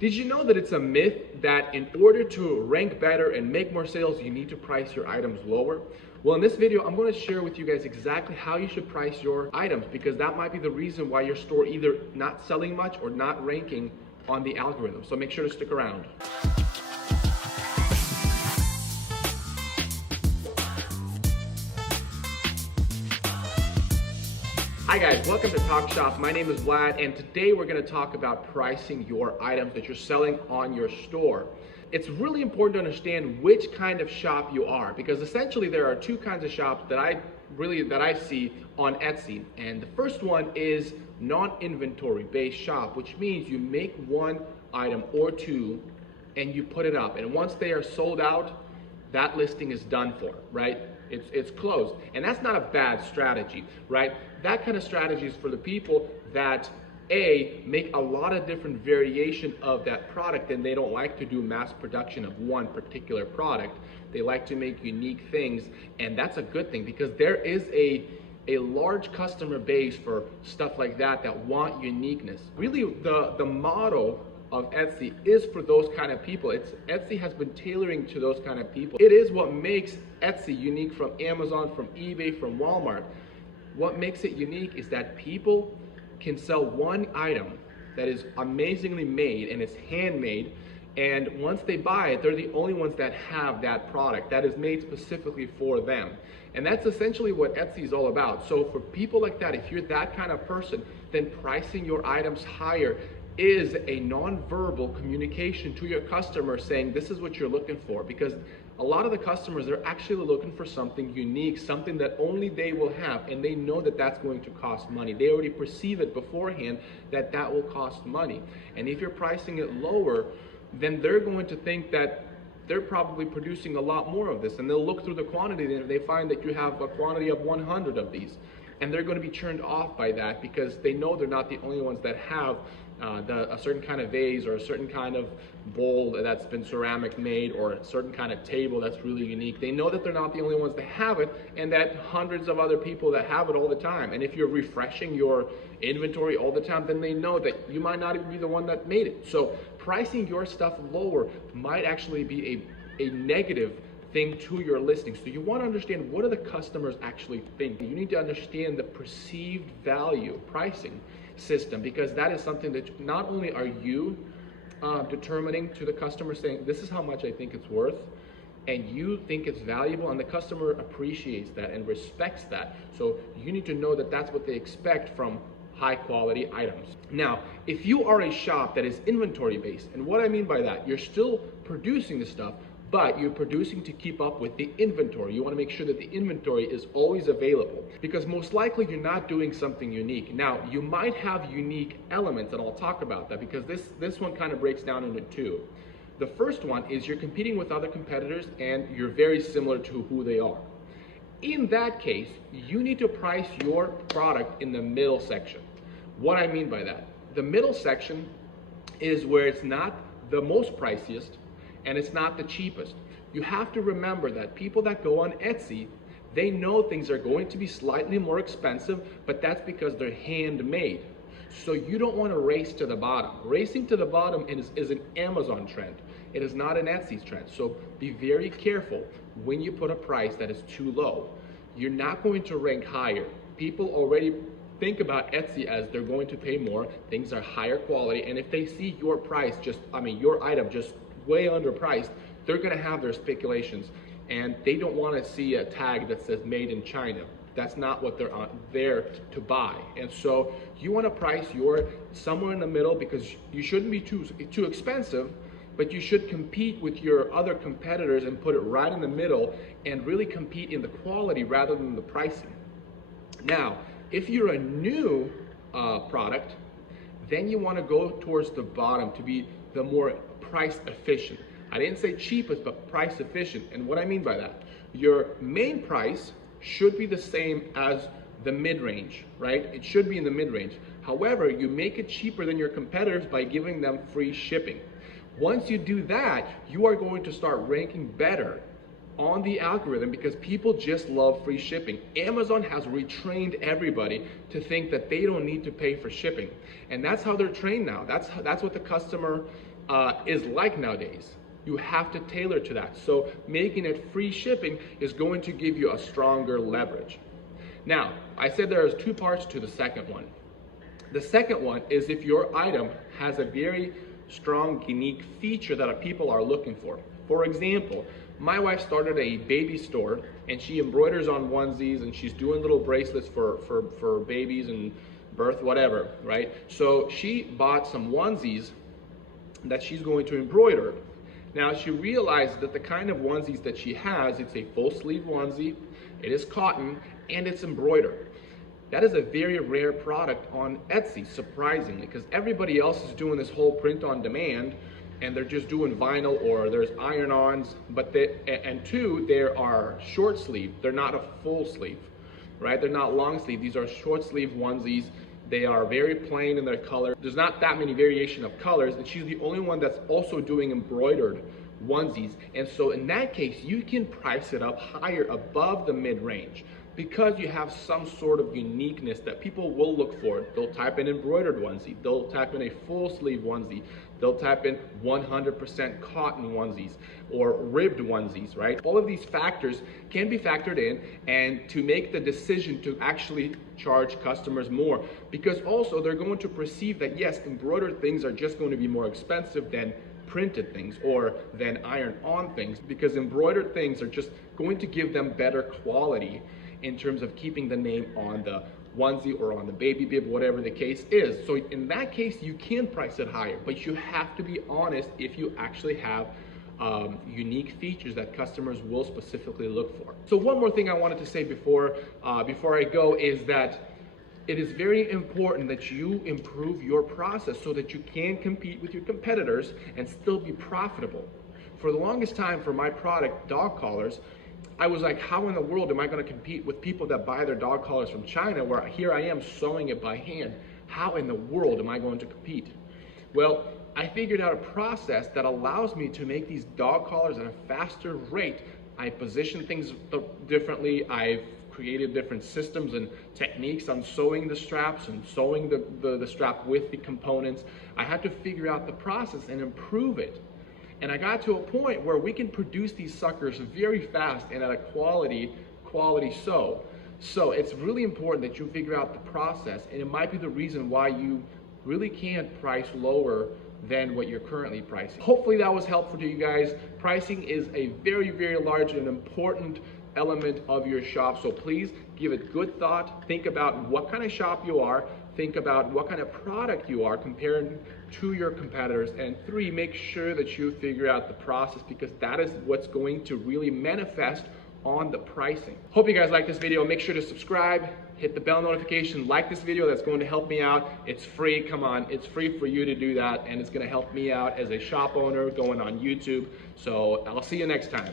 Did you know that it's a myth that in order to rank better and make more sales, you need to price your items lower? Well, in this video, I'm going to share with you guys exactly how you should price your items, because that might be the reason why your store either not selling much or not ranking on the algorithm. So make sure to stick around. Hi guys, welcome to Talk Shop. My name is Vlad, and today we're going to talk about pricing your items that you're selling on your store. It's really important to understand which kind of shop you are, because essentially there are two kinds of shops that I see on Etsy. And the first one is non-inventory based shop, which means you make one item or two and you put it up. And once they are sold out, that listing is done for, right? It's closed. And that's not a bad strategy, right? That kind of strategy is for the people that make a lot of different variation of that product, and they don't like to do mass production of one particular product. They like to make unique things, and that's a good thing, because there is a large customer base for stuff like that want uniqueness. Really, the motto of Etsy is for those kind of people. Etsy has been tailoring to those kind of people. It is what makes Etsy unique from Amazon, from eBay, from Walmart. What makes it unique is that people can sell one item that is amazingly made and it's handmade, and once they buy it, they're the only ones that have that product that is made specifically for them. And that's essentially what Etsy is all about. So for people like that, if you're that kind of person, then pricing your items higher is a non-verbal communication to your customer saying this is what you're looking for, because a lot of the customers are actually looking for something unique, something that only they will have, and they know that that's going to cost money. They already perceive it beforehand that that will cost money. And if you're pricing it lower, then they're going to think that they're probably producing a lot more of this, and they'll look through the quantity and they find that you have a quantity of 100 of these. And they're going to be turned off by that, because they know they're not the only ones that have a certain kind of vase or a certain kind of bowl that's been ceramic made, or a certain kind of table that's really unique. They know that they're not the only ones that have it, and that hundreds of other people that have it all the time. And if you're refreshing your inventory all the time, then they know that you might not even be the one that made it. So pricing your stuff lower might actually be a negative thing to your listing. So you want to understand, what do the customers actually think? You need to understand the perceived value pricing system, because that is something that not only are you determining to the customer, saying this is how much I think it's worth, and you think it's valuable, and the customer appreciates that and respects that. So you need to know that that's what they expect from high quality items. Now, if you are a shop that is inventory based, and what I mean by that, you're still producing the stuff, but you're producing to keep up with the inventory. You want to make sure that the inventory is always available, because most likely you're not doing something unique. Now, you might have unique elements, and I'll talk about that, because this one kind of breaks down into two. The first one is you're competing with other competitors and you're very similar to who they are. In that case, you need to price your product in the middle section. What I mean by that, the middle section is where it's not the most priciest and it's not the cheapest. You have to remember that people that go on Etsy, they know things are going to be slightly more expensive, but that's because they're handmade. So you don't want to race to the bottom. Racing to the bottom is an Amazon trend. It is not an Etsy trend. So be very careful when you put a price that is too low. You're not going to rank higher. People already think about Etsy as they're going to pay more, things are higher quality, and if they see your price your item just way underpriced, they're going to have their speculations, and they don't want to see a tag that says made in China. That's not what they're there to buy. And so you want to price your somewhere in the middle, because you shouldn't be too expensive, but you should compete with your other competitors and put it right in the middle and really compete in the quality rather than the pricing. Now, if you're a new product, then you want to go towards the bottom to be the more price efficient. I didn't say cheapest, but price efficient. And what I mean by that, your main price should be the same as the mid-range, right? It should be in the mid-range. However, you make it cheaper than your competitors by giving them free shipping. Once you do that, you are going to start ranking better on the algorithm, because people just love free shipping. Amazon has retrained everybody to think that they don't need to pay for shipping, and that's how they're trained now. That's what the customer is like nowadays. You have to tailor to that. So making it free shipping is going to give you a stronger leverage. Now, I said there is two parts to the second one. The second one is if your item has a very strong, unique feature that people are looking for. For example, my wife started a baby store and she embroiders on onesies and she's doing little bracelets for babies and birth, whatever, right? So she bought some onesies that she's going to embroider. Now she realized that the kind of onesies that she has, it's a full sleeve onesie, it is cotton, and it's embroidered. That is a very rare product on Etsy, surprisingly, because everybody else is doing this whole print on demand and they're just doing vinyl or there's iron-ons, but and two, they are short sleeve, they're not a full sleeve, right? They're not long sleeve, these are short sleeve onesies. They are very plain in their color. There's not that many variation of colors, and she's the only one that's also doing embroidered onesies. And so in that case, you can price it up higher above the mid-range because you have some sort of uniqueness that people will look for. They'll type in embroidered onesie, they'll type in a full sleeve onesie, they'll type in 100% cotton onesies or ribbed onesies, right? All of these factors can be factored in and to make the decision to actually charge customers more, because also they're going to perceive that yes, embroidered things are just going to be more expensive than printed things or than iron-on things, because embroidered things are just going to give them better quality in terms of keeping the name on the onesie or on the baby bib, whatever the case is. So in that case, you can price it higher, but you have to be honest if you actually have unique features that customers will specifically look for. So one more thing I wanted to say before I go is that it is very important that you improve your process so that you can compete with your competitors and still be profitable. For the longest time for my product, dog collars, I was like, how in the world am I going to compete with people that buy their dog collars from China, where here I am sewing it by hand? How in the world am I going to compete? Well, I figured out a process that allows me to make these dog collars at a faster rate. I position things differently. I've created different systems and techniques on sewing the straps and sewing the strap with the components. I had to figure out the process and improve it. And I got to a point where we can produce these suckers very fast and at a quality sew. So it's really important that you figure out the process, and it might be the reason why you really can't price lower than what you're currently pricing. Hopefully that was helpful to you guys. Pricing is a very, very large and important element of your shop, so please give it good thought. Think about what kind of shop you are. Think about what kind of product you are comparing to your competitors. And three, make sure that you figure out the process, because that is what's going to really manifest on the pricing. Hope you guys like this video. Make sure to subscribe, hit the bell notification, like this video. That's going to help me out. It's free, come on, it's free for you to do that, and it's going to help me out as a shop owner going on YouTube. So I'll see you next time.